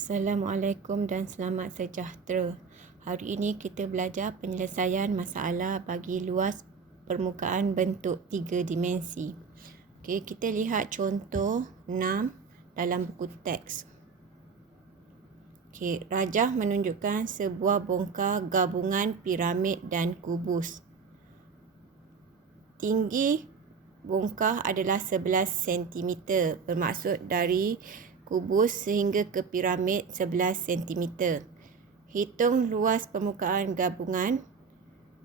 Assalamualaikum dan selamat sejahtera. Hari ini kita belajar penyelesaian masalah bagi luas permukaan bentuk 3 dimensi. Okey, kita lihat contoh 6 dalam buku teks. Okey, rajah menunjukkan sebuah bongkar gabungan piramid dan kubus. Tinggi bongkar adalah 11 cm, bermaksud dari kubus sehingga ke piramid 11 cm. Hitung luas permukaan gabungan.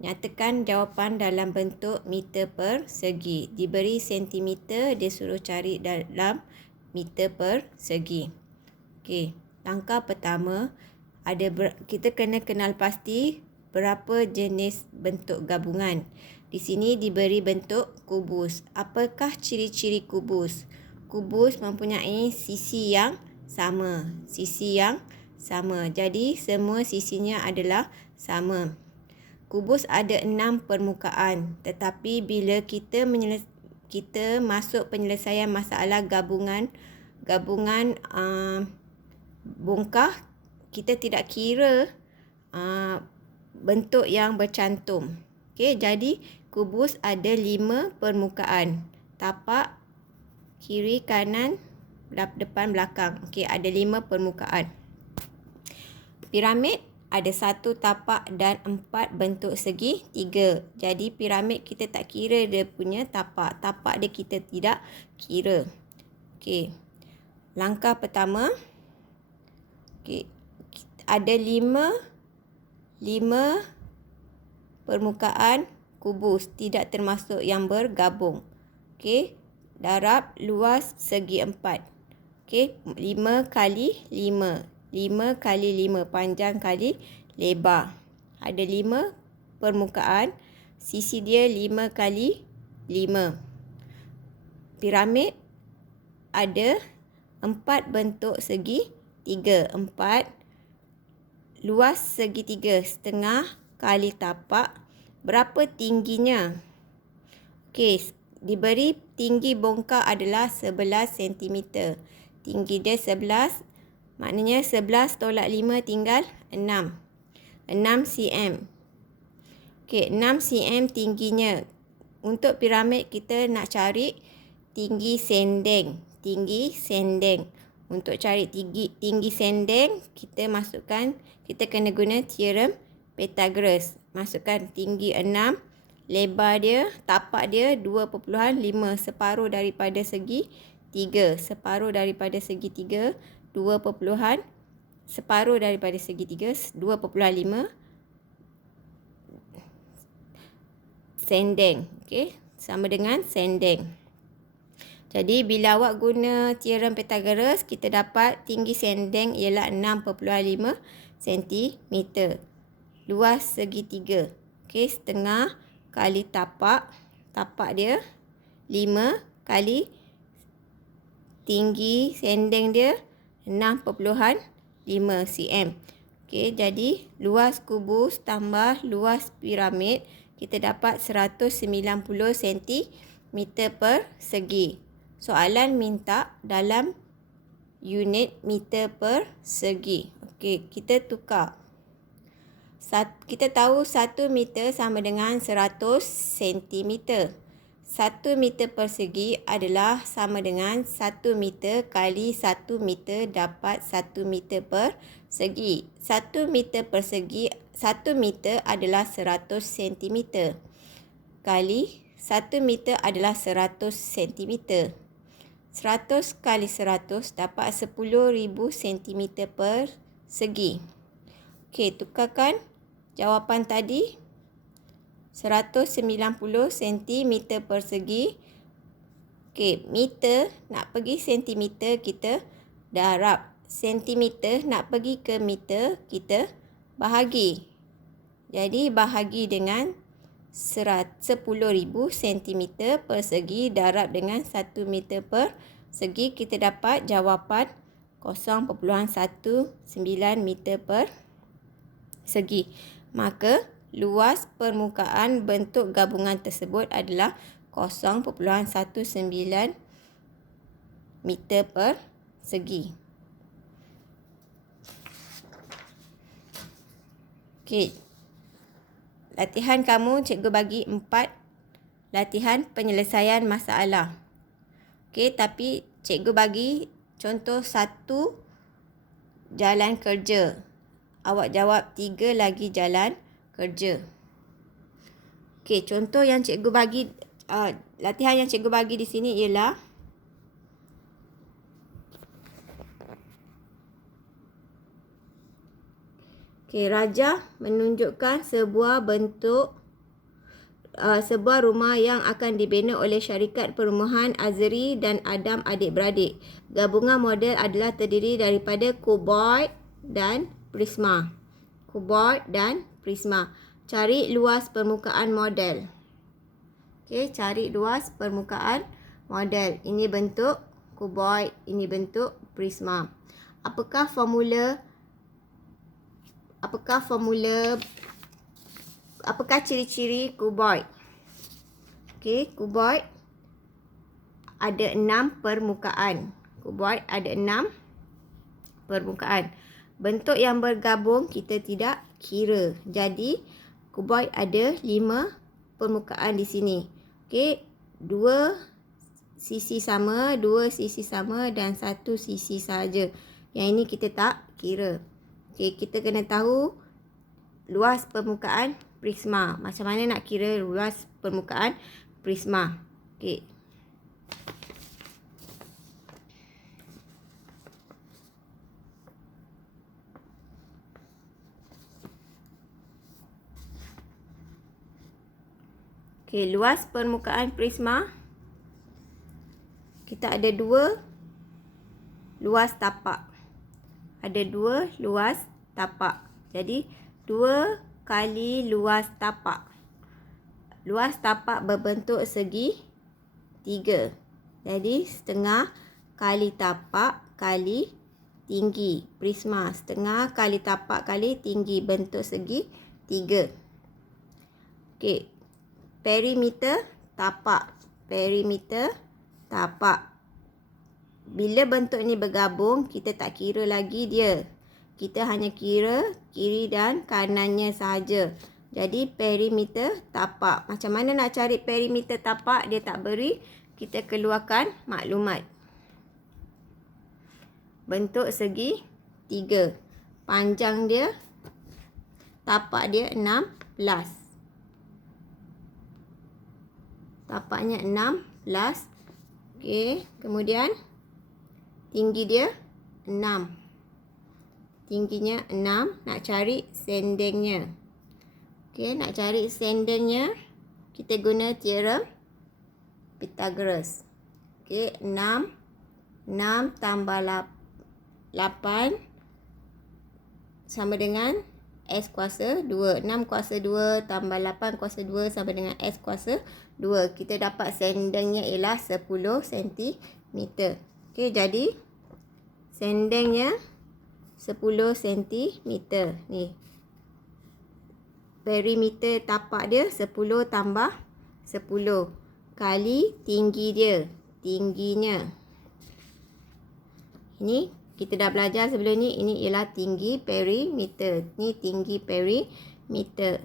Nyatakan jawapan dalam bentuk meter persegi. Diberi sentimeter, dia suruh cari dalam meter persegi. Okey, langkah pertama, kita kena kenal pasti berapa jenis bentuk gabungan. Di sini diberi bentuk kubus. Apakah ciri-ciri kubus? Kubus mempunyai sisi yang sama. Jadi semua sisinya adalah sama. Kubus ada 6 permukaan, tetapi bila kita masuk penyelesaian masalah gabungan bongkar, kita tidak kira bentuk yang bercantum. Okey, jadi kubus ada 5 permukaan. Tapak, kiri, kanan, depan, belakang. Okey, ada 5 permukaan. Piramid ada 1 tapak dan 4 bentuk segi 3. Jadi piramid kita tak kira dia punya tapak. Tapak dia kita tidak kira. Okey. Langkah pertama. Okey. Ada 5 permukaan kubus, tidak termasuk yang bergabung. Okey. Darab luas segi 4. Okey, 5 kali 5. 5 kali 5, panjang kali lebar. Ada 5 permukaan, sisi dia 5 kali 5. Piramid ada 4 bentuk segi 3. 4 luas segi 3, setengah kali tapak. Berapa tingginya? Okey, diberi tinggi bongkar adalah 11 cm. Tinggi dia 11, maknanya 11 tolak 5 tinggal 6. 6 cm. Okey, 6 cm tingginya. Untuk piramid kita nak cari tinggi sendeng. Untuk cari tinggi sendeng, kita kena guna teorem Pythagoras. Masukkan tinggi 6, lebar dia, tapak dia 2.5, separuh daripada segi 3. Separuh daripada segi 3, separuh daripada segi 3, 2.5 sendeng. Okey, sama dengan sendeng. Jadi bila awak guna teorem Pythagoras, kita dapat tinggi sendeng ialah 6.5 cm. Luas segi 3. Okey, setengah kali tapak. Tapak dia 5 kali tinggi sendeng dia 6.5 cm. Okey, jadi luas kubus tambah luas piramid, kita dapat 190 cm persegi. Soalan minta dalam unit meter persegi. Okey, kita tukar. Kita tahu 1 meter sama dengan 100 cm. 1 meter persegi adalah sama dengan 1 meter kali 1 meter dapat 1 meter persegi. 1 meter persegi, 1 meter adalah 100 cm. Kali 1 meter adalah 100 cm. 100 kali 100 dapat 10,000 cm persegi. Okey, tukarkan jawapan tadi. 190 cm persegi. Okey, meter nak pergi sentimeter, kita darab. Sentimeter nak pergi ke meter, kita bahagi. Jadi bahagi dengan 10,000 cm persegi darab dengan 1 meter persegi, kita dapat jawapan 0.19 meter persegi. Maka luas permukaan bentuk gabungan tersebut adalah 0.19 meter persegi. Okey. Latihan kamu cikgu bagi 4 latihan penyelesaian masalah. Okey, tapi cikgu bagi contoh 1 jalan kerja. Awak jawab 3 lagi jalan kerja. Okey, contoh yang cikgu bagi, latihan yang cikgu bagi di sini ialah Raja menunjukkan sebuah rumah yang akan dibina oleh syarikat perumahan Azri dan Adam adik-beradik. Gabungan model adalah terdiri daripada kuboid dan prisma. Cari luas permukaan model. Okey, cari luas permukaan model. Ini bentuk kuboid, ini bentuk prisma. Apakah ciri-ciri kuboid? Okey, kuboid ada 6 permukaan. Bentuk yang bergabung kita tidak kira. Jadi, kuboid ada 5 permukaan di sini. Okey, 2 sisi sama dan 1 sisi sahaja. Yang ini kita tak kira. Okey, kita kena tahu luas permukaan prisma. Macam mana nak kira luas permukaan prisma? Okey. Okey, luas permukaan prisma kita ada 2 luas tapak. Jadi 2 kali luas tapak. Luas tapak berbentuk segi 3. Jadi setengah kali tapak kali tinggi. Prisma setengah kali tapak kali tinggi, bentuk segi 3. Okey. Perimeter tapak. Bila bentuk ni bergabung, kita tak kira lagi dia. Kita hanya kira kiri dan kanannya sahaja. Jadi perimeter tapak. Macam mana nak cari perimeter tapak? Dia tak beri. Kita keluarkan maklumat. Bentuk segi 3. Panjang dia, tapak dia 16. Tapaknya 16. Okey, kemudian tinggi dia 6. Tingginya 6. Nak cari sendengnya. Okey, nak cari sendengnya, kita guna teorem Pythagoras. Okey, 6 tambah 8 sama dengan S kuasa 2. 6 kuasa 2 tambah 8 kuasa 2 sama dengan S kuasa 2. Kita dapat sendengnya ialah 10 cm. Okey, jadi sendengnya 10 cm. Ni. Perimeter tapak dia 10 tambah 10 kali tinggi dia. Tingginya. Ini kita dah belajar sebelum ni. Ini ialah tinggi perimeter. Ni tinggi perimeter.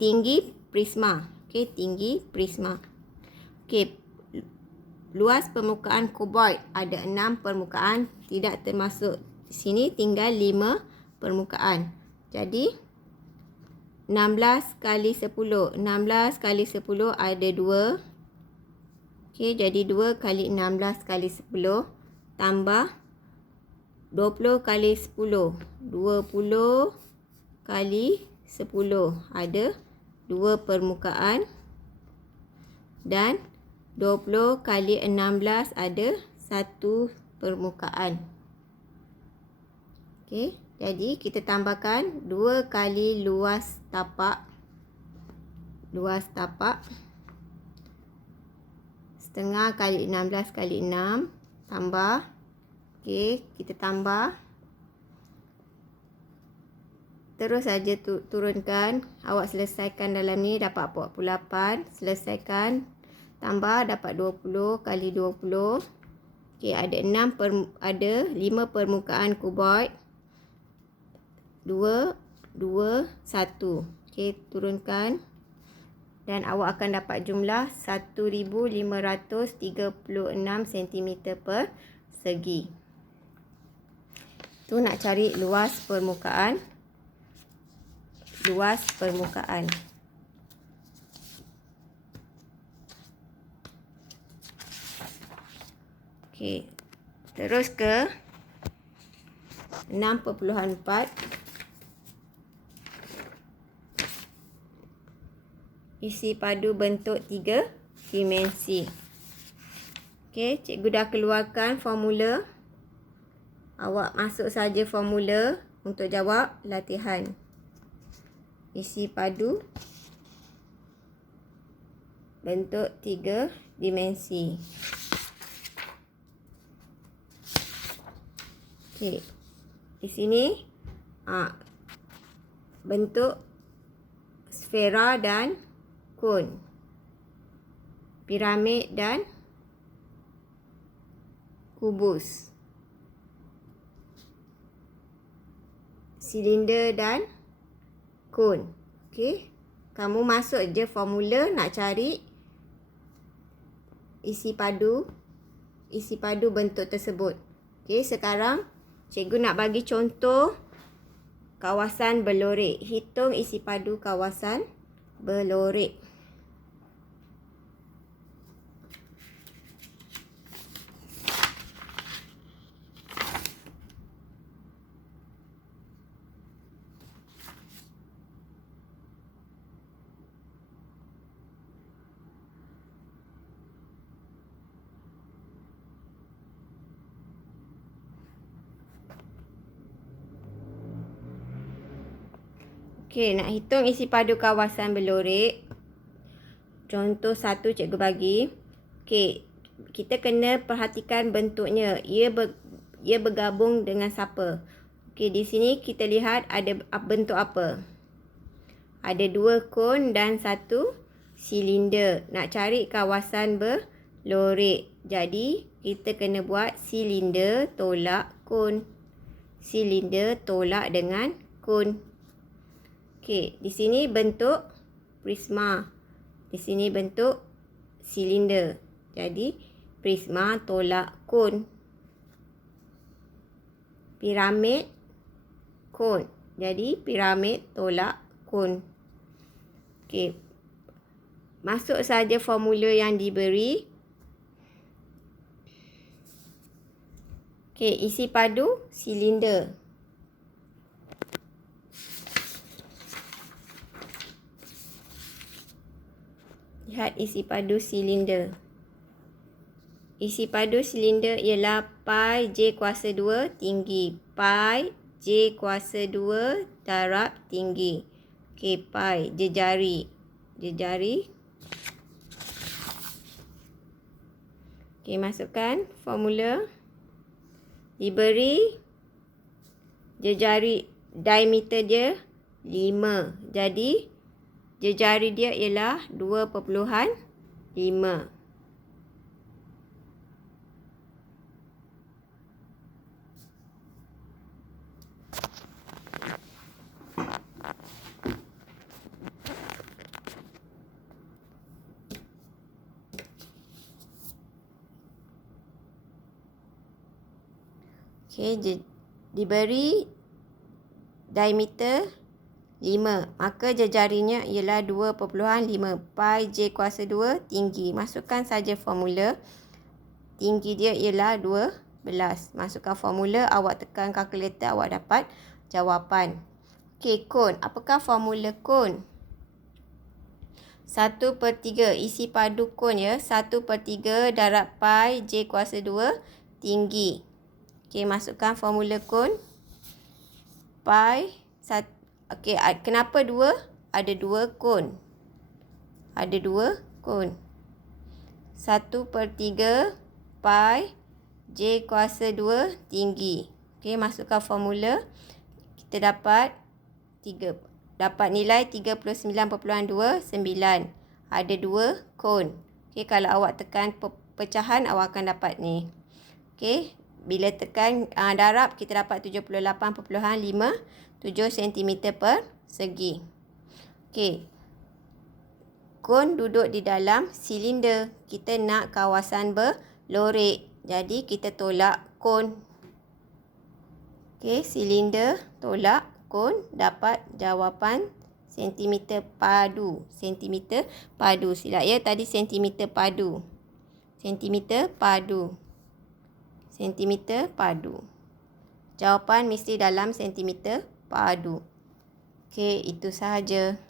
Tinggi prisma. Okey, tinggi prisma. Okey. Luas permukaan kuboid ada 6 permukaan, tidak termasuk sini, tinggal 5 permukaan. Jadi 16 kali 10. 16 kali 10 ada 2. Okey, jadi 2 kali 16 kali 10 tambah 20 kali 10. 20 kali 10 ada 2 permukaan dan 20 kali 16 ada 1 permukaan. Okey, jadi kita tambahkan 2 kali luas tapak. Setengah kali 16 kali 6 tambah. Okey, kita tambah. Terus saja turunkan. Awak selesaikan dalam ni dapat 48. Selesaikan. Tambah dapat 20 kali 20. Okey, ada 5 permukaan kuboid. 2 2, 1. Okey, turunkan. Dan awak akan dapat jumlah 1536 cm persegi. Tu nak cari luas permukaan. Luas permukaan. Okey. Terus ke 6.4. Isi padu bentuk 3 dimensi. Okey, cikgu dah keluarkan formula. Awak masuk saja formula untuk jawab latihan. Isi padu bentuk 3 dimensi. Okey. Di sini bentuk sfera dan kon. Piramid dan kubus. Silinder dan kon. Okey. Kamu masuk je formula nak cari isi padu bentuk tersebut. Okey, sekarang cikgu nak bagi contoh kawasan berlorek. Hitung isi padu kawasan berlorek. Okey, nak hitung isi padu kawasan berlorek. Contoh 1 cikgu bagi. Okey, kita kena perhatikan bentuknya. Ia bergabung dengan siapa? Okey, di sini kita lihat ada bentuk apa? Ada 2 kon dan 1 silinder. Nak cari kawasan berlorek. Jadi, kita kena buat silinder tolak kon. Silinder tolak dengan kon. Okey, di sini bentuk prisma. Di sini bentuk silinder. Jadi, prisma tolak kon. Piramid kon. Jadi, piramid tolak kon. Okey. Masuk saja formula yang diberi. Okey, isi padu silinder. Lihat isi padu silinder. Isi padu silinder ialah pi J kuasa 2 tinggi. Pi J kuasa 2 darab tinggi. Okey, pi jejari. Jejari. Okey, masukkan formula. Diberi jejari diameter dia 5. Jadi, jejari dia ialah 2.5. Okey, diberi diameter 5. Maka jejarinya ialah 2.5. Pi J kuasa 2 tinggi. Masukkan saja formula. Tinggi dia ialah 12. Masukkan formula, awak tekan kalkulator, awak dapat jawapan. Okey, kon. Apakah formula kon? 1/3. Isi padu kon ya. 1/3 darab pi J kuasa 2 tinggi. Okey, masukkan formula kon. Pi. Okey, kenapa 2? Ada 2 kon. Ada 2 kon. 1/3 pi J kuasa 2 tinggi. Okey, masukkan formula. Kita dapat nilai 39.29. Ada 2 kon. Okey, kalau awak tekan pecahan, awak akan dapat ni. Okey, bila tekan darab, kita dapat 78.57 cm persegi. Okey. Kon duduk di dalam silinder. Kita nak kawasan berlorek. Jadi kita tolak kon. Okey, silinder tolak kon, dapat jawapan sentimeter padu. Sentimeter padu. Silap ya, tadi sentimeter padu. Sentimeter padu. Sentimeter padu. Jawapan mesti dalam sentimeter padu. Okey, itu sahaja.